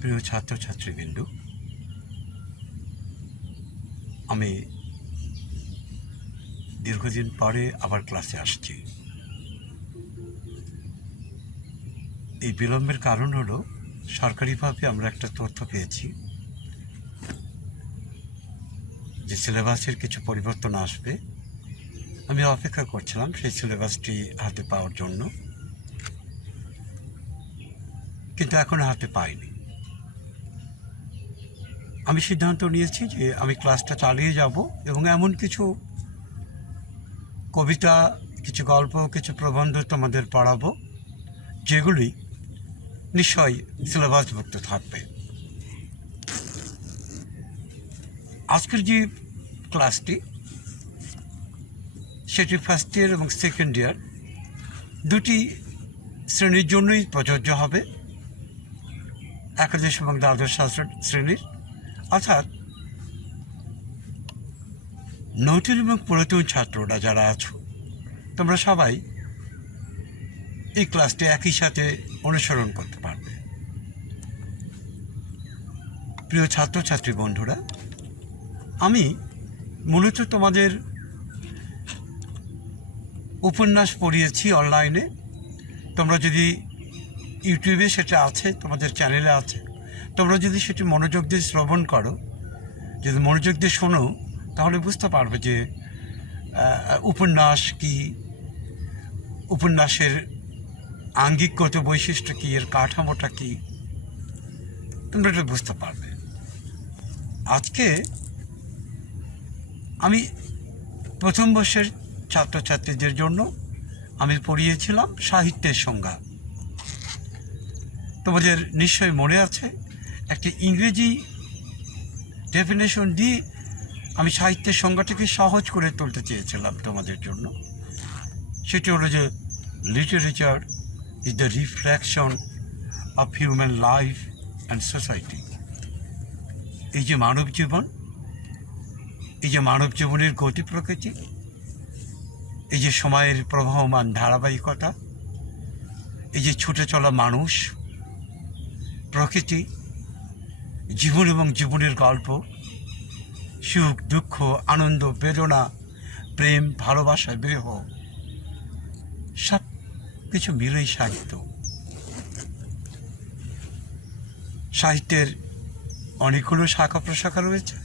প্রিয় ছাত্রছাত্রীবৃন্দ, আমি দীর্ঘদিন পরে আবার ক্লাসে আসছি। এই বিলম্বের কারণ হলো সরকারিভাবে আমরা একটা তথ্য পেয়েছি যে সিলেবাসের কিছু পরিবর্তন আসবে। আমি অপেক্ষা করছিলাম সেই সিলেবাসটি হাতে পাওয়ার জন্য, কিন্তু এখনো হাতে পাইনি। আমি সিদ্ধান্ত নিয়েছি যে আমি ক্লাসটা চালিয়ে যাব এবং এমন কিছু কবিতা, কিছু গল্প, কিছু প্রবন্ধ তোমাদের পড়াবো যেগুলি নিশ্চয়ই সিলেবাসভুক্ত থাকবে। আজকের যে ক্লাসটি সেটি ফার্স্ট ইয়ার এবং সেকেন্ড ইয়ার দুটি শ্রেণীর জন্যই প্রযোজ্য হবে, একাদশ এবং দ্বাদশ শ্রেণীর। অর্থাৎ নতুন এবং পুরাতন ছাত্ররা যারা আছো, তোমরা সবাই এই ক্লাসটি একই সাথে অনুসরণ করতে পারবে। প্রিয় ছাত্রছাত্রী বন্ধুরা, আমি মূলত তোমাদের উপন্যাস পড়িয়েছি অনলাইনে। তোমরা যদি ইউটিউবে সেটা আছে, তোমাদের চ্যানেলে আছে, তোমরা যদি সেটি মনোযোগ দিয়ে শ্রবণ করো, যদি মনোযোগ দিয়ে শোনো, তাহলে বুঝতে পারবে যে উপন্যাস কি, উপন্যাসের আঙ্গিকগত বৈশিষ্ট্য কী, এর কাঠামোটা কী, তোমরা এটা বুঝতে পারবে। আজকে আমি প্রথম বর্ষের ছাত্রছাত্রীদের জন্য আমি পড়িয়েছিলাম সাহিত্যের সংজ্ঞা। তোমাদের নিশ্চয়ই মনে আছে, একটি ইংরেজি ডেফিনেশন দিয়ে আমি সাহিত্যের সংজ্ঞাটাকে সহজ করে তুলতে চেয়েছিলাম তোমাদের জন্য। সেটি হলো যে literature is the reflection of human life and society. এই যে মানব জীবন, এই যে মানব জীবনের গতি প্রকৃতি, এই যে সময়ের প্রবাহমান ধারাবাহিকতা, এই যে ছুটে চলা মানুষ, প্রকৃতি, জীবন এবং জীবনের গল্প, সুখ দুঃখ, আনন্দ বেদনা, প্রেম ভালোবাসা, বিরহ, সব কিছু মিলেই সাহিত্য। সাহিত্যের অনেকগুলো শাখা প্রশাখা রয়েছে,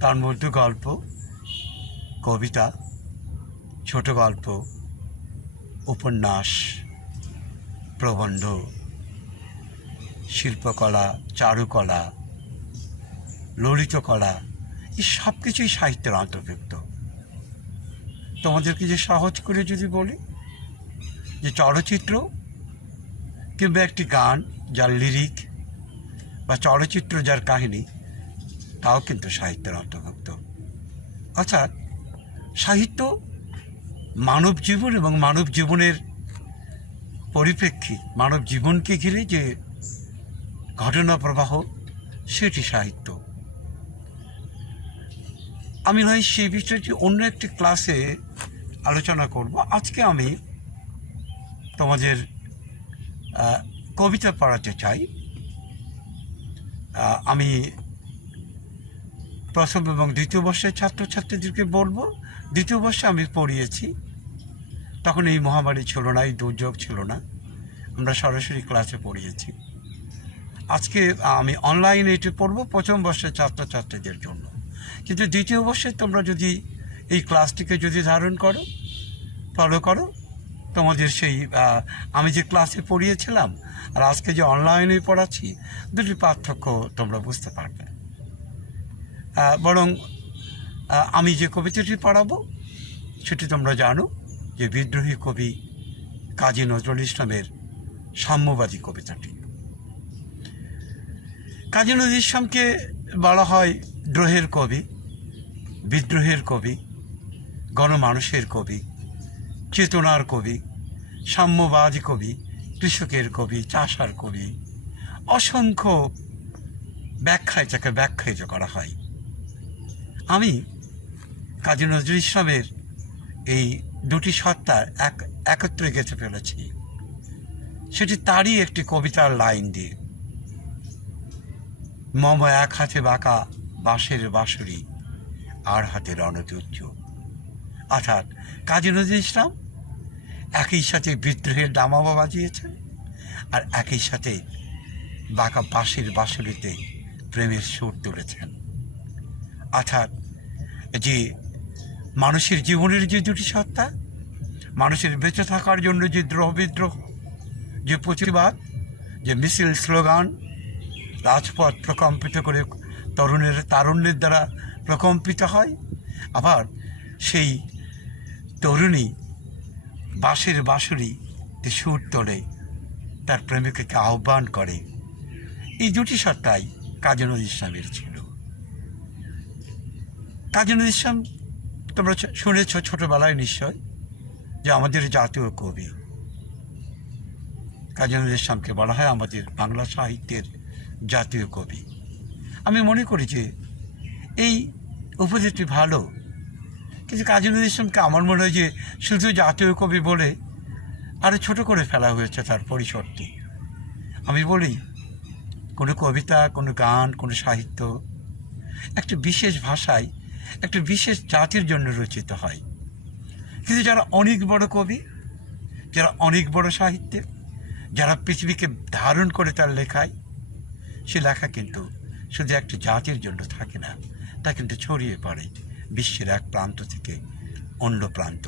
তার মধ্যে গল্প, কবিতা, ছোট গল্প, উপন্যাস, প্রবন্ধ, শিল্পকলা, চারুকলা, ললিতকলা, এই সব কিছুই সাহিত্যের অন্তর্ভুক্ত। তোমাদেরকে যে সহজ করে যদি বলি যে চলচ্চিত্র কিংবা একটি গান যার লিরিক বা চলচ্চিত্র যার কাহিনী, তাও কিন্তু সাহিত্যের অন্তর্ভুক্ত। অর্থাৎ সাহিত্য মানব জীবন এবং মানব জীবনের পরিপ্রেক্ষী, মানব জীবনকে ঘিরে যে ঘটনা প্রবাহ, সেটি সাহিত্য। আমি নয় সেই বিষয়টি অন্য একটি ক্লাসে আলোচনা করব। আজকে আমি তোমাদের কবিতা পড়াতে চাই। আমি প্রথম এবং দ্বিতীয় বর্ষের ছাত্রছাত্রীদেরকে বলবো। দ্বিতীয় বর্ষে আমি পড়িয়েছি, তখন এই মহামারী ছিল না, এই দুর্যোগ ছিল না, আমরা সরাসরি ক্লাসে পড়িয়েছি। আজকে আমি অনলাইনে এটি পড়বো প্রথম বর্ষের ছাত্রছাত্রীদের জন্য। কিন্তু দ্বিতীয় বর্ষে তোমরা যদি এই ক্লাসটিকে যদি ধারণ করো, ফলো করো, তোমাদের সেই আমি যে ক্লাসে পড়িয়েছিলাম আর আজকে যে অনলাইনে পড়াচ্ছি, দুটি পার্থক্য তোমরা বুঝতে পারবে। বরং আমি যে কবিতাটি পড়াবো সেটি তোমরা জানো যে বিদ্রোহী কবি কাজী নজরুল ইসলামের সাম্যবাদী কবিতাটি। কাজী নজরুল ইসলামকে বলা হয় দ্রোহের কবি, বিদ্রোহের কবি, গণমানুষের কবি, চেতনার কবি, সাম্যবাদী কবি, কৃষকের কবি, চাষার কবি, অসংখ্য ব্যাখ্যায় যাকে ব্যাখ্যায়িত করা হয়। আমি কাজী নজরুল ইসলামের এই দুটি সত্তা একত্রে গেঁথে ফেলেছি, সেটি তারই একটি কবিতার লাইন দিয়ে। মম এক হাতে বাঁকা বাঁশের বাঁশরি, আর হাতে রণতুচ্ছ। অর্থাৎ কাজী নজরুল ইসলাম একই সাথে বিদ্রোহের দামামা বাজিয়েছেন, আর একই সাথে বাঁকা বাঁশের বাঁশরিতে প্রেমের সুর তুলেছেন। অর্থাৎ যে মানুষের জীবনের যে দুটি সত্তা, মানুষের বেঁচে থাকার জন্য যে দ্রোহ বিদ্রোহ, যে প্রতিবাদ, যে মিছিল স্লোগান, রাজপথ প্রকম্পিত করে তারুণ্যের দ্বারা প্রকম্পিত হয়, আবার সেই তরুণী বাঁশের বাঁশরিতে সুর তোলে, তার প্রেমিকাকে আহ্বান করে। এই দুটি সত্তাই কাজী নজরুল ইসলামের ছিল। কাজী নজরুল ইসলাম তোমরা শুনেছ ছোটবেলায় নিশ্চয়, যে আমাদের জাতীয় কবি। কাজী নজরুল ইসলামকে বলা হয় আমাদের বাংলা সাহিত্যের জাতীয় কবি। আমি মনে করি যে এই উপদেশটি ভালো, কিন্তু কাজী নজরুল ইসলামকে আমার মনে হয় যে শুধু জাতীয় কবি বলে আরও ছোট করে ফেলা হয়েছে তার পরিসরটি। আমি বলি, কোনো কবিতা, কোনো গান, কোনো সাহিত্য একটা বিশেষ ভাষায় একটা বিশেষ জাতির জন্য রচিত হয়। কিন্তু যারা অনেক বড় কবি, যারা অনেক বড় সাহিত্যে, যারা পৃথিবীকে ধারণ করে তার লেখায়, সে লেখা কিন্তু শুধু একটা জাতির জন্য থাকে না, তা কিন্তু ছড়িয়ে পড়ে বিশ্বের এক প্রান্ত থেকে অন্য প্রান্ত।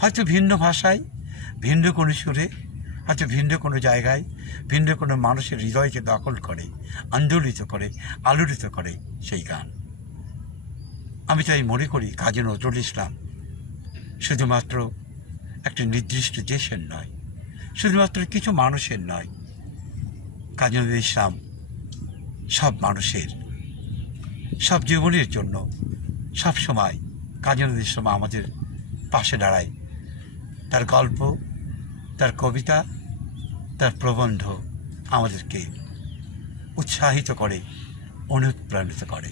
হয়তো ভিন্ন ভাষায়, ভিন্ন কোনো সুরে, হয়তো ভিন্ন কোনো জায়গায়, ভিন্ন কোনো মানুষের হৃদয়কে দখল করে, আন্দোলিত করে, আলোড়িত করে সেই গান। আমি তাই মনে করি কাজী নজরুল ইসলাম শুধুমাত্র একটা নির্দিষ্ট দেশের নয়, শুধুমাত্র কিছু মানুষের নয়। কাজী নজরুল ইসলাম সব মানুষের, সব জীবনের জন্য সব সময় কাজী নজরুল ইসলাম আমাদের পাশে দাঁড়ায়। তার গল্প, তার কবিতা, তার প্রবন্ধ আমাদেরকে উৎসাহিত করে, অনুপ্রাণিত করে।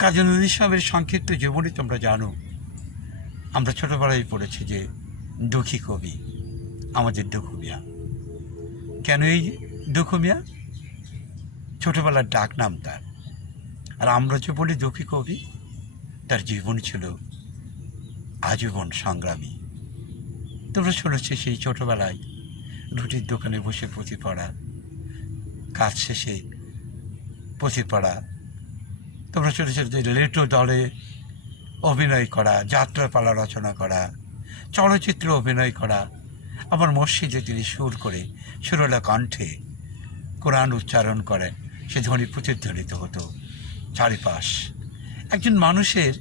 কাজী নজরুল ইসলামের সংক্ষিপ্ত জীবনী তোমরা জানো। আমরা ছোটোবেলায় পড়েছি যে দুঃখী কবি, আমাদের দুঃখু মিয়া। কেন এই দুঃখু মিয়া? ছোটোবেলার ডাক নাম তার। আর আমরা যে বলি দুঃখী কবি, তার জীবন ছিল আজীবন সংগ্রামী। তোমরা শুনেছি সেই ছোটোবেলায় রুটির দোকানে বসে পুঁথি পড়া, কাজ শেষে পুঁথি পড়া। তোমরা শুনেছ যে লেটো দলে অভিনয় করা, যাত্রাপালা রচনা করা, চলচ্চিত্র অভিনয় করা, আবার মসজিদে তিনি সুর করে সুরলা কণ্ঠে কোরআন উচ্চারণ করেন। সে ধ্বনি প্রতিধ্বনিত হতো চারিপাশ। একজন মানুষের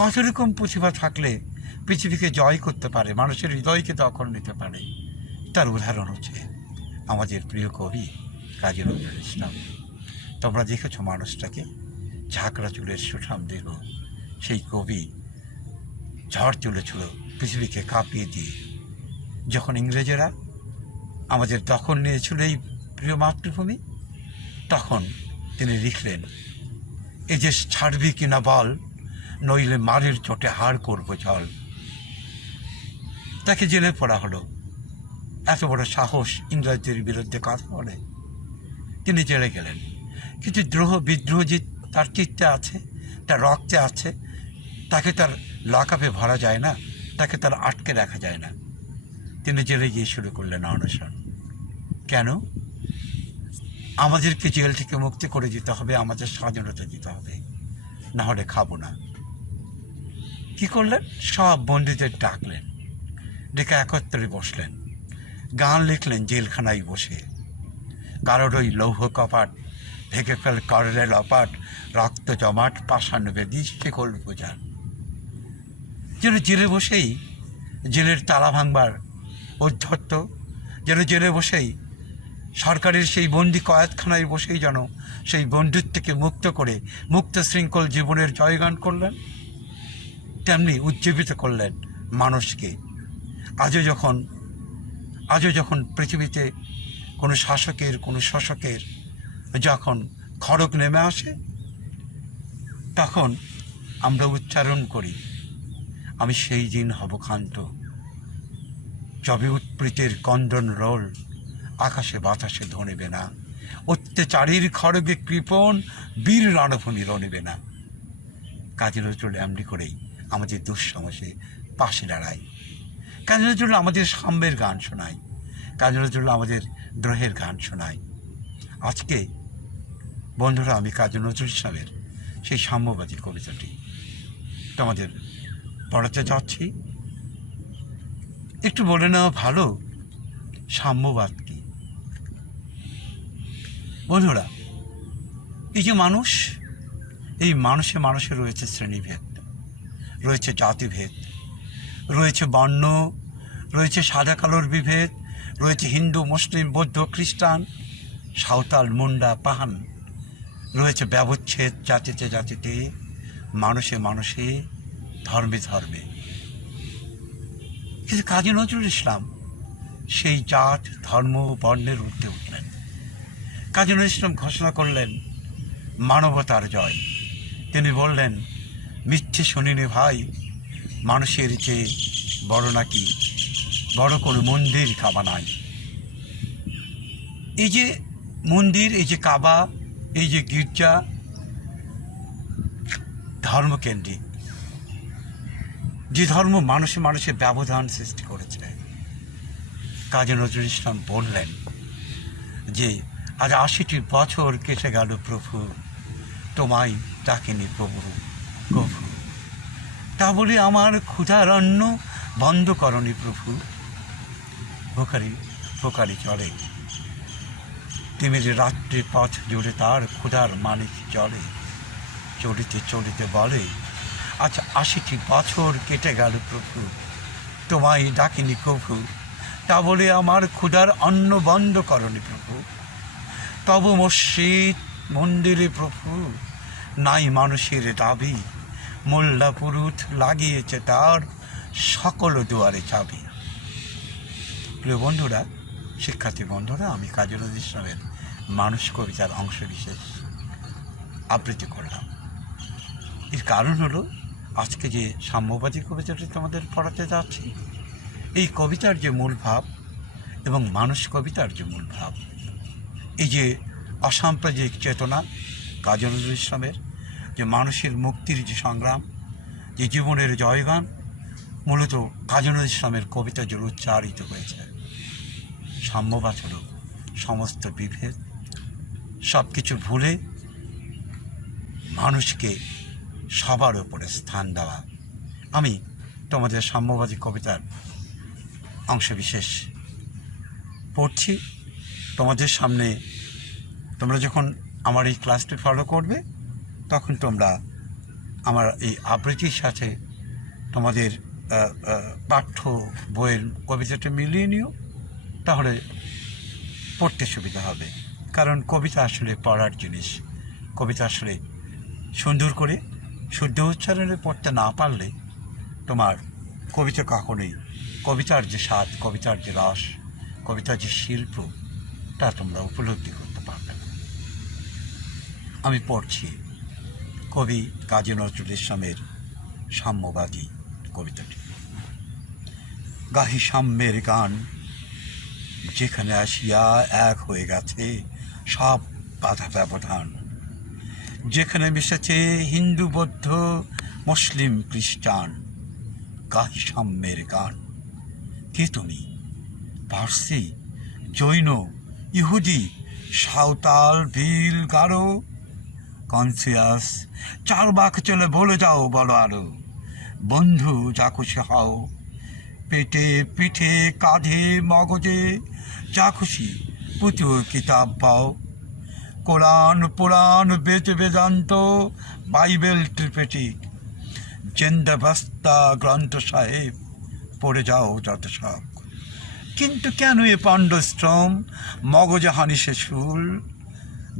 কত রকম প্রতিভা থাকলে পৃথিবীকে জয় করতে পারে, মানুষের হৃদয়কে দখল নিতে পারে, তার উদাহরণ হচ্ছে আমাদের প্রিয় কবি কাজী নজরুল ইসলাম। তোমরা দেখেছ মানুষটাকে, ঝাঁকড়া চুলের সুঠাম দেহ, সেই কবি ঝড় তুলেছিল পৃথিবীকে কাঁপিয়ে দিয়ে। যখন ইংরেজেরা আমাদের দখল নিয়েছিল এই প্রিয় মাতৃভূমি, তখন তিনি লিখলেন, এ দেশ ছাড়বি কিনা বল, নইলে মারের চোটে হাড় করব জল। তাকে জেলে পড়া হলো। এত বড় সাহস ইংরেজদের বিরুদ্ধে কথা বলে, তিনি জেলে গেলেন। কিন্তু দ্রোহ বিদ্রোহ যে তার চিত্তে আছে, তার রক্তে আছে, তাকে তার লকআপে ভরা যায় না, তাকে তার আটকে রাখা যায় না। তিনি জেলে গিয়ে শুরু করলেন অনশন। কেন? আমাদেরকে জেল থেকে মুক্তি করে দিতে হবে, আমাদের স্বাধীনতা দিতে হবে, না হলে খাবো না। কি করলেন? সব বন্দীদের ডাকলেন, ডেকে একত্রে বসলেন, গান লিখলেন জেলখানায় বসে। কারোর ওই লৌহ কপাট ভেঙে ফেল করলে লপাট, রক্ত জমাট পাষাণ বেদি শিকল বোঝান। যেন জেলে বসেই জেলের তালা ভাঙবার উদ্ধত্ত, যেন জেলে বসেই সরকারের সেই বন্দি কয়েদখানায় বসেই যেন সেই বন্ধুত্বকে মুক্ত করে মুক্ত শৃঙ্খল জীবনের জয়গান করলেন। তেমনি উজ্জীবিত করলেন মানুষকে। আজও যখন পৃথিবীতে কোনো শাসকের, কোনো শাসকের যখন খড়গ নেমে আসে, তখন আমরা উচ্চারণ করি, আমি সেই দিন হব ক্ষান্ত, যবে উৎপীড়িতের কন্দন রোল আকাশে বাতাসে ধনিবে না, অত্যাচারীর খড়গে কৃপণ বীর রণভূমি রণিবে না। কাজী নজরুল এমনি করেই আমাদের দুঃসময়ে পাশে দাঁড়ায়। কাজী নজরুল আমাদের সাম্যের গান শোনায়, কাজী নজরুল আমাদের দ্রোহের গান শোনায়। আজকে বন্ধুরা আমি কাজী নজরুল ইসলামের সেই সাম্যবাদী কবিতাটি তোমাদের পড়াতে যাচ্ছি। একটু বলে নেওয়া ভালো সাম্যবাদ কি। বন্ধুরা, এই যে মানুষ, এই মানুষে রয়েছে শ্রেণীভেদ, রয়েছে জাতিভেদ, রয়েছে বর্ণ, রয়েছে সাদা কালোর বিভেদ, রয়েছে হিন্দু মুসলিম বৌদ্ধ খ্রিস্টান সাঁওতাল মুন্ডা পাহান, রয়েছে ব্যবচ্ছেদ জাতিতে জাতিতে, মানুষে ধর্মে ধর্মে। কিন্তু কাজী নজরুল ইসলাম সেই জাত ধর্ম বর্ণের ঊর্ধ্বে উঠলেন। কাজী নজরুল ইসলাম ঘোষণা করলেন মানবতার জয়। তিনি বললেন, মিথ্যে শুনিনি ভাই, মানুষের চেয়ে বড় নাকি বড় কোনো মন্দির কাবা নাই। এই যে মন্দির, এই যে কাবা, এই যে গির্জা ধর্মকেন্দ্রিক, যে ধর্ম মানুষে ব্যবধান সৃষ্টি করেছে। কাজী নজরুল ইসলাম বললেন যে আজ ৮০টি বছর কেটে গেল প্রভু, তোমায় ডাকেনি প্রভু কভু, তা বলে আমার ক্ষুধার অন্ন বন্ধ করনি প্রভু। ভোকারি চলে তিমির রাত্রি পথ জুড়ে তার ক্ষুধার মানিক জলে, চলিতে চলিতে বলে আজ ৮০টি বছর কেটে গেল প্রভু, তোমায় ডাকিনি কভু, তা বলে আমার ক্ষুধার অন্ন বন্ধ করনি প্রভু। তব মসজিদ মন্দিরে প্রভু নাই মানুষের দাবি, মোল্লা পুরুত লাগিয়েছে তার সকল দুয়ারে চাবি। প্রিয় বন্ধুরা, শিক্ষার্থী বন্ধুরা, আমি কাজী নজরুল ইসলামের মানুষ কবিতার অংশ বিশেষ আবৃত্তি করলাম। এর কারণ হলো আজকে যে সাম্যবাদী কবিতাটি তোমাদের পড়াতে যাচ্ছি, এই কবিতার যে মূল ভাব এবং মানুষ কবিতার যে মূল ভাব, এই যে অসাম্প্রদায়িক চেতনা কাজী নজরুল ইসলামের, যে মানুষের মুক্তির যে সংগ্রাম, যে জীবনের জয়গান, মূলত কাজী নজরুল ইসলামের কবিতা যে উচ্চারিত হয়েছে। সাম্যবাদ হল সমস্ত বিভেদ সব কিছু ভুলে মানুষকে সবার উপরে স্থান দেওয়া। আমি তোমাদের সাম্যবাদী কবিতার অংশবিশেষ পড়ছি তোমাদের সামনে। তোমরা যখন আমার এই ক্লাসটি ফলো করবে, তখন তোমরা আমার এই আবৃত্তির সাথে তোমাদের পাঠ্য বইয়ের কবিতাটা মিলিয়ে নিও, তাহলে পড়তে সুবিধা হবে। কারণ কবিতা আসলে পড়ার জিনিস। কবিতা আসলে সুন্দর করে শুদ্ধ উচ্চারণে পড়তে না পারলে তোমার কবিতা কখনোই, কবিতার যে স্বাদ, কবিতার যে রস, কবিতার যে শিল্প, তা তোমরা উপলব্ধি করতে পারবে না। আমি পড়ছি কবি কাজী নজরুল ইসলামের সাম্যবাদী কবিতাটি। গাহি সাম্যের গান, যেখানে আসিয়া এক হয়ে গেছে সব বাধা ব্যবধান, যেখানে মিশেছে হিন্দু বৌদ্ধ মুসলিম খ্রিস্টান। গাহি সাম্যের গান। কে তুমি? পার্সি, জৈন, ইহুদি, সাঁওতাল, ভিল, গারো, কনফিয়াস, চারবাক চলে বলে যাও বলো আরো। বন্ধু যা খুশি হও, পেটে পিঠে কাঁধে মগজে যা খুশি পুতুল কিতাব পাও। কোরআন পুরাণ বেদ বেদান্ত বাইবেল ত্রিপিটক জেন্দাবাস্তা গ্রন্থ সাহেব পড়ে যাও যত সব। কিন্তু কেন এ পাণ্ডশ্রম, মগজে হানি সে শুল,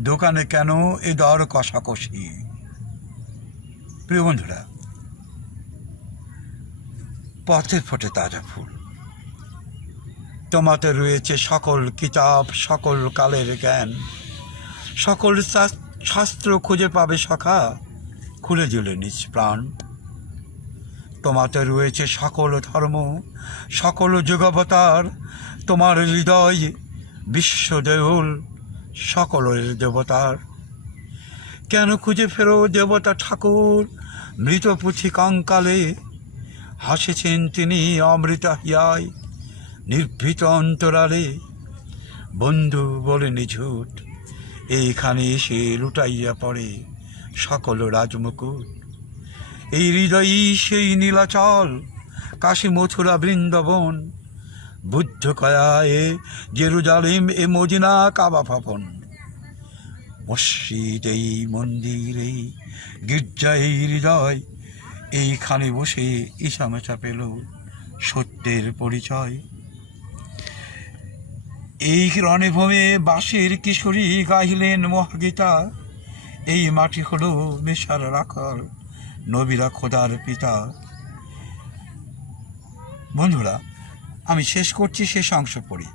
দোকানে কেন এ দর কষাকষি। প্রিয় বন্ধুরা, পথে ফোটে তাজা ফুল, তোমাতে রয়েছে সকল কিতাব, সকল কালের জ্ঞান, সকল শাস্ত্র খুঁজে পাবে সখা, খুলে দিলে নিজ প্রাণ। তোমাতে রয়েছে সকল ধর্ম, সকল যুগাবতার, তোমার হৃদয় বিশ্বদেউল, সকলের দেবতার। কেন খুঁজে ফেরো দেবতা ঠাকুর মৃত পুছি কঙ্কালে, হাসেছেন তিনি অমৃতা হিয়ায় নির্ভীত অন্তরালে। বন্ধু বলে নিঝুট এইখানে এসে লুটাইয়া পড়ে সকল রাজমুকুট। এই হৃদয়ই সেই নীলাচল, কাশী মথুরা বৃন্দাবন, বুদ্ধ কয়ায় জেরুজালেম এ মদিনা কাবা ভবন। মসজিদ এই মন্দির এই গির্জা এই হৃদয়, এইখানে বসে ঈশামেশা পেল সত্যের পরিচয়। এই রণভূমে বাঁশের কিশোরী গাইলেন মহাগীতা, এই মাটি হলো মেশার রাখাল নবীরা খোদার পিতা। বন্ধুরা, আমি শেষ করছি, শেষ অংশ পড়ি।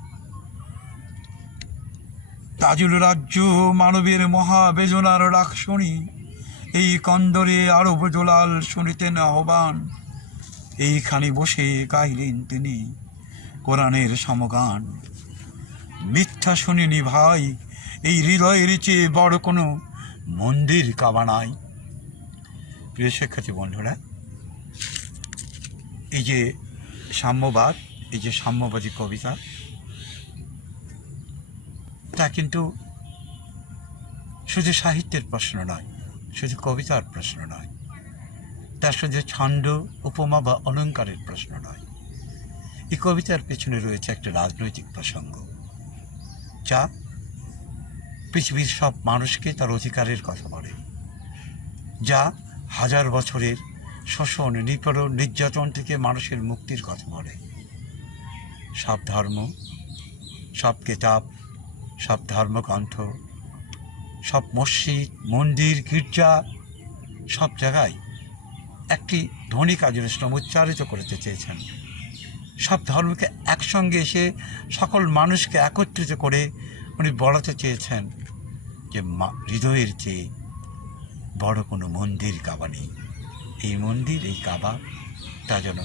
তাজুল রাজ্য মানবের মহাবেদনার ডাক শুনি, এই কন্দরে আরব দোলাল শুনিতেন আহ্বান। এইখানে বসে গাইলেন তিনি কোরআনের সমগান। মিথ্যা শুনিনি ভাই, এই হৃদয়ের চেয়ে বড় কোনো মন্দির কাবা নাই। প্রিয় শিক্ষার্থী বন্ধুরা, এই যে সাম্যবাদ, এই যে সাম্যবাদী কবিতা, তা কিন্তু শুধু সাহিত্যের প্রশ্ন নয়, শুধু কবিতার প্রশ্ন নয়, তা শুধু ছন্দ উপমা বা অলঙ্কারের প্রশ্ন নয়। এই কবিতার পেছনে রয়েছে একটা রাজনৈতিক প্রসঙ্গ, যা পৃথিবীর সব মানুষকে তার অধিকারের কথা বলে, যা হাজার বছরের শোষণ, নিপীড়ন, নির্যাতন থেকে মানুষের মুক্তির কথা বলে। সব ধর্ম, সব কিতাব, সব ধর্মগ্রন্থ, সব মসজিদ, মন্দির, গির্জা, সব জায়গায় একটি ধ্বনি কাজের ইসলাম উচ্চারিত করতে চেয়েছেন। সব ধর্মকে একসঙ্গে এসে সকল মানুষকে একত্রিত করে উনি বলাতে চেয়েছেন যে হৃদয়ের চেয়ে বড় কোনো মন্দির কাবা নেই। এই মন্দির, এই কাবা, তা যেন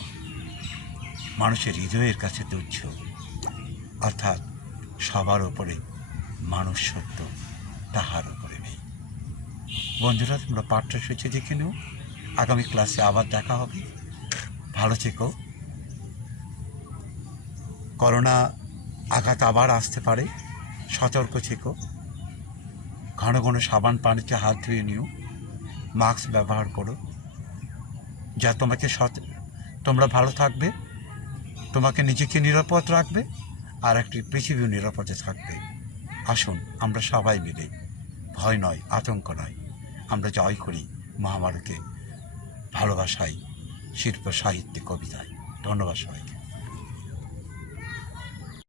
মানুষের হৃদয়ের কাছে তুচ্ছ, অর্থাৎ সবার ওপরে মানুষ সত্য, তাহার ওপরে নেই। বন্ধুরা, তোমরা পাঠ্যসূচি দেখে নিও। আগামী ক্লাসে আবার দেখা হবে। ভালো থেকো। করোনা আঘাত আবার আসতে পারে, সতর্ক থেকো। ঘন ঘন সাবান পানিতে হাত ধুয়ে নিও, মাস্ক ব্যবহার করো, যা তোমাকে তোমরা ভালো থাকবে, তোমাকে নিজেকে নিরাপদ রাখবে, আর একটি পৃথিবীও নিরাপদে থাকবে। আসুন আমরা সবাই মিলে, ভয় নয়, আতঙ্ক নয়, আমরা জয় করি মহামারীকে ভালোবাসায়, শিল্প, সাহিত্যে, কবিতায়। ধন্যবাদ সবাইকে।